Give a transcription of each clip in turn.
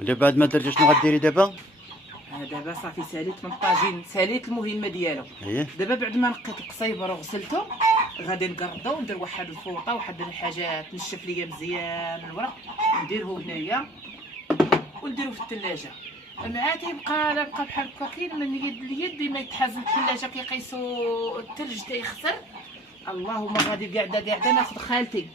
ودابا بعد ما درتي شنو غديري دابا؟ دابا صافي ساليت من الطاجين، ساليت المهمه ديالو. اييه. دابا بعد ما نقيت القصيبر وغسلته غادي نقرضو وندير واحد الفوطه واحد الحاجه تنشف ليا مزيان الورق، نديرو هنايا ونديرو في الثلاجه. مع تيبقى لا بقى بحال هكا كاين من يد ليد ما يتحاز الثلاجه كيقيسوا الثلج تيخسر. اللهم غادي قاعده ناخذ خالتي.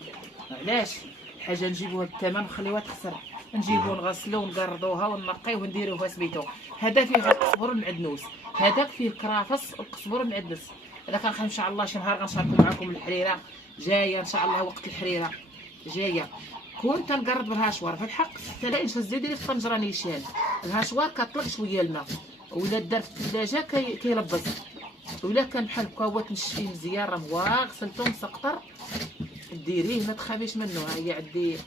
علاش الحاجه نجيبوها بالثمن ونخليوها تخسر، نجيبو نغسلو ونقرضوها ونقيو ونديروها سميتو. هذا فيه القزبر المعدنوس، هذاك فيه الكرافس والقزبر المعدنوس. اذا كان ان شاء الله شي نهار غنشاركو معكم الحريره جايه ان شاء الله، وقت الحريره جايه كنت تنقرض بالهاشوار. في الحق حتى لا انش زيدي لي الطنجره نيشان الهاشوار كطلق شويه الماء، ولا دار في الثلاجه كيلبز، ولا كان بحال هكا هو تنشفيه مزيان راه هو غسلتو مسقطر ديريه ما تخافيش منه. ها هي عندي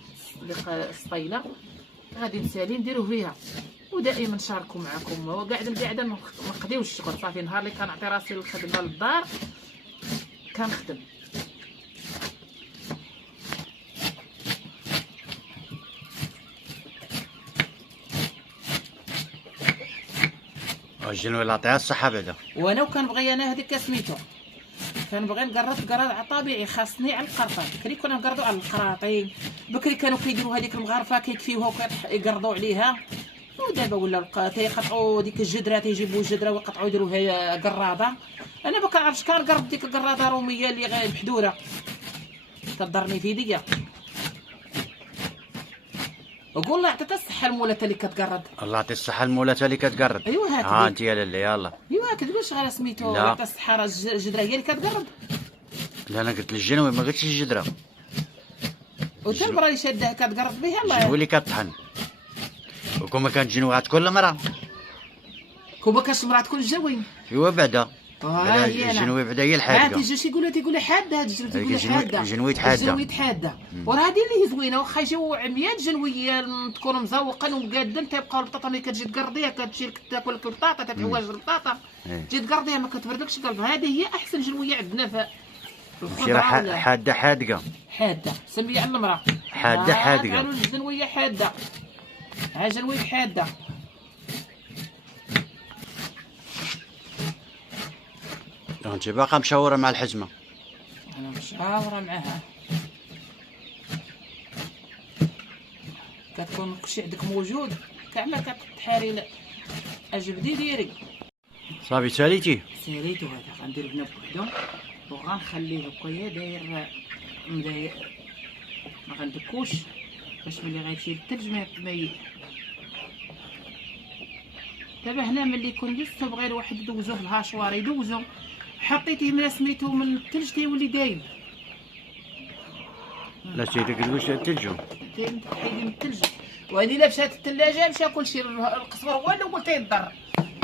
السطيله غادي نسالي نديروه فيها، ودائما نشاركو معكم. وقاعده ما نقضيوش الشغل صافي. نهار اللي كنعطي راسي للخدمه للدار كنخدم. الجنوي الله يعطيها الصحه بعدا. وانا وكنبغي انا هذيك سميتو كنبغي نقرط قرار طبيعي، خاصني على القرطه. بكري كنا نقرضوا على القراطين، بكري كانوا كيديروا هذيك المغارفه كيكفيوها ويقرضوا عليها. ودابا ولا تيقطعوا ديك الجدره، تيجيبوا الجدره ويقطعوا يديروها قراضه. انا ما كنعرفش كنقرب ديك القراضه روميه اللي غير محدوره تضرني في يديا. وقول الله يعطيك الصحه المولات اللي كتقرض. الله يعطي الصحه المولات اللي كتقرب. ايوا هاك ها انت يا لاله يلا. ايوا كتقولش غير سميتو لا. يعطي الصحه، راه الجدره هي اللي كتقرض. لا انا قلت للجنوي ما قلتش الجدره. وتا المرا اللي شادها كتقرض بها الله. الجنوي اللي كطحن. وكون ما كانت الجنوي غتكون المراه. كون ما كانش المرا تكون الجوي. ايوا بعدا. هي الجنوي بعدا هي الحادقه. تيجي تيقولوا حاده، هاد الجنوي تيقولوا حاده. الجنوي تحاده. الجنوي تحاده. وراه هادي اللي هي زوينه، واخا يجيو 100 جنويه تكونوا مزوقين ومقادين تيبقاو البطاطا ملي كتجي تقرضيها كتمشي تاكل لك البطاطا تتعوج البطاطا تجي تقرضيها ما كتبردلكش القلب. هذه هي احسن جنويه عندنا في الخضره. حاده حادقه. حاده سميه على المراه. حاده حادقه. قالوا الجنويه حاده. ها جنويه حاده. انت باقا مشاوره مع الحجمه. انا مشاوره معاها. كتكون كلشي عندك موجود كاع ما كتحاري لا اجبدي ديري. صافي ساليتي. ساليتو هذا غندير هنا بوحدو وغنخليه هكايا داير مداير، ما غندكوش باش ملي غيمشي الثلج ما دابا هنا ملي يكون لسه بغى الواحد يدوزو في الهاشوار يدوزو، حطيتيه من سميتو من الثلج تيولي دايب. لا سيدي كتقولش الثلج. حيدي من الثلج. وهذه الا مشات الثلاجه مشى كلشي. القزبر هو الاول تيضر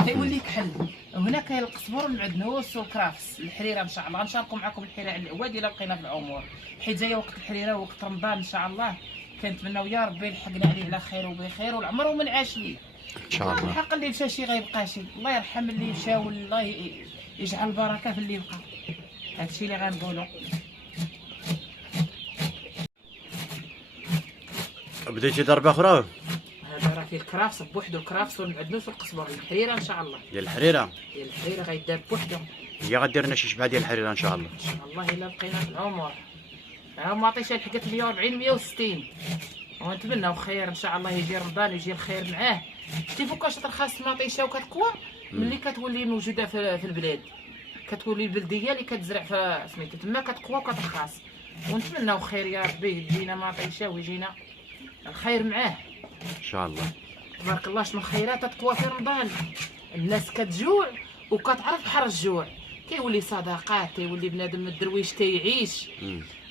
تيولي كحل. وهنا كاين القزبر المعدنوس والكرافس. الحريره ان شاء الله غنشاركوا معكم الحريره على العواد الا بقينا في العمر، حيت جايه وقت الحريره ووقت رمضان ان شاء الله. كنتمناو يا ربي يلحقنا عليه على خير وبخير والعمر ومن عاش ليه ان شاء الله. الحق اللي مشى شي غيبقى شي. الله يرحم اللي مشى والله يجعل البركه في اللي بقى. هادشي اللي غنقولوا. بديتي ضربه اخرى. هذا راه فيه الكرافس بوحدو، الكرافس والمعدنوس والقزبر. الحريره ان شاء الله. ديال الحريره. ديال الحريره غيدار بوحدو. هي غدير لنا شي شبعه ديال الحريره ان شاء الله. ان شاء الله الا بقينا في العمر. ما عطيش لحقت 140 160 ونتمناو خير ان شاء الله. يجي رمضان يجي الخير معاه. شتي فوقاش ترخص المطيشه وكتقوى ملي كتولي موجوده في البلاد، كتولي البلديه اللي كتزرع في سميتو تما كتقوى وكترخص. ونتمناو خير يا ربي يجينا مطيشه ويجينا الخير معاه ان شاء الله. تبارك الله. شنو الخيرات تقوى في رمضان. الناس كتجوع وكتعرف بحر الجوع، كيولي صداقات، كيولي بنادم الدرويش تيعيش.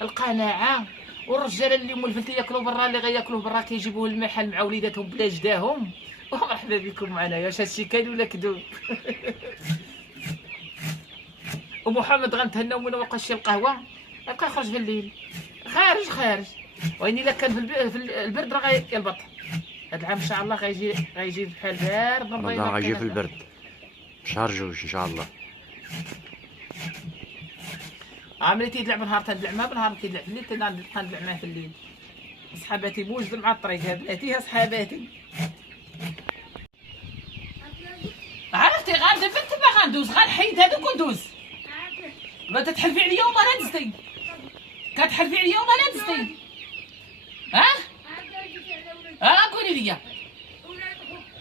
القناعه. والرجال اللي مولفين تياكلوا برا اللي غياكلوا برا كيجيبوه المحل مع وليداتهم بلا جداهم. ومرحبا بكم معنا. واش هادشي كاين ولا كذوب؟ ومحمد غنتهناو منه وقال شي القهوه بقى يخرج في الليل خارج. وين الا كان في البرد راه غيلبط. هاد العام ان شاء الله غيجي بحال بارد. رمضان غيجي في البرد شهر جوج ان شاء الله. ملي تيدلع بالنهار تندلع معاه، بالنهار تيدلع في الليل تندلع معاه في الليل. صحاباتي موجودين مع الطريق. هاد بلاتي ها صحاباتي دابا تما غندوز غنحيد هادوك وندوز. ما تتحلفي عليا وما نزتي، كتحلفي عليا وما نزتي. قولي لي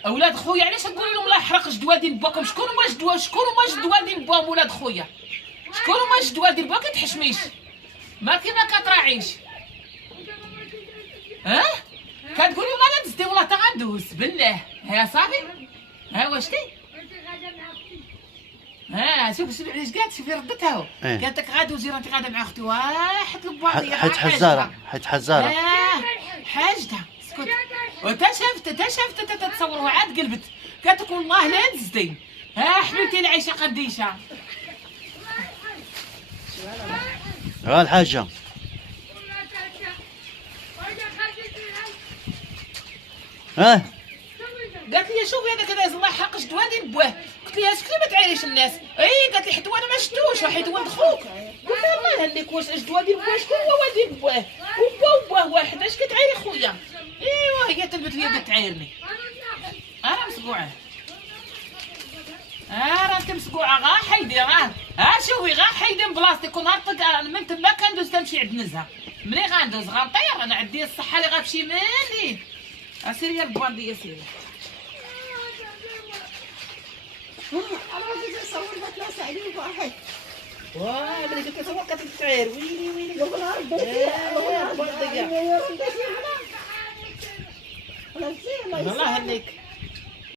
اولاد خويا، علاش تقولي لهم لا يحرق جدوال ديال باكم؟ شكون هما جدوال ديال باهم ولاد خويا؟ شكون هما جدوال ديال باك؟ كتحشميش ما كيما كتراعيش. كتقولي ولا نزتي والله تا غندوز بالله. ها صافي، ها واش تي شوف علاش قالت، شوفي ردتها هو. قالت لك غادوزي راه انت غادا مع اختي واحد الباطيه حيت حزاره حاجتها. اسكت. وتا شافت تتصوروها عاد قلبت. قالت لك والله لا نزتي. حبيبتي العيشه قديشه. ها الحاجه قالت لي شوفي هذاك داز الله يحرق جدوان ديال بواه. قلت لها اسكتي ما تعايريش الناس. قالت لي حيت انا ما شفتوش، حيت ولد خوك. قلت لها الله يهنيك، واش جدوان ديال بواه شكون هو ديال بواه؟ وبواه واحد، اش كتعايري خويا؟ ايوا هي تلبت لي بدات تعايرني. انا مسقوعه، راه انت مسقوعه. غا حيدي شوفي غا حيدي من بلاصتك ونهار من تما كندوز تمشي عند نزهه. ملي غندوز غنطير انا عندي الصحه اللي غتمشي مني. سيري يا البوانديه سيري. انا غادي نصور لك لا سعيد وفرحي. ملي كتصور كتتعاير. ويلي والله البوانديه. الله يهنيك.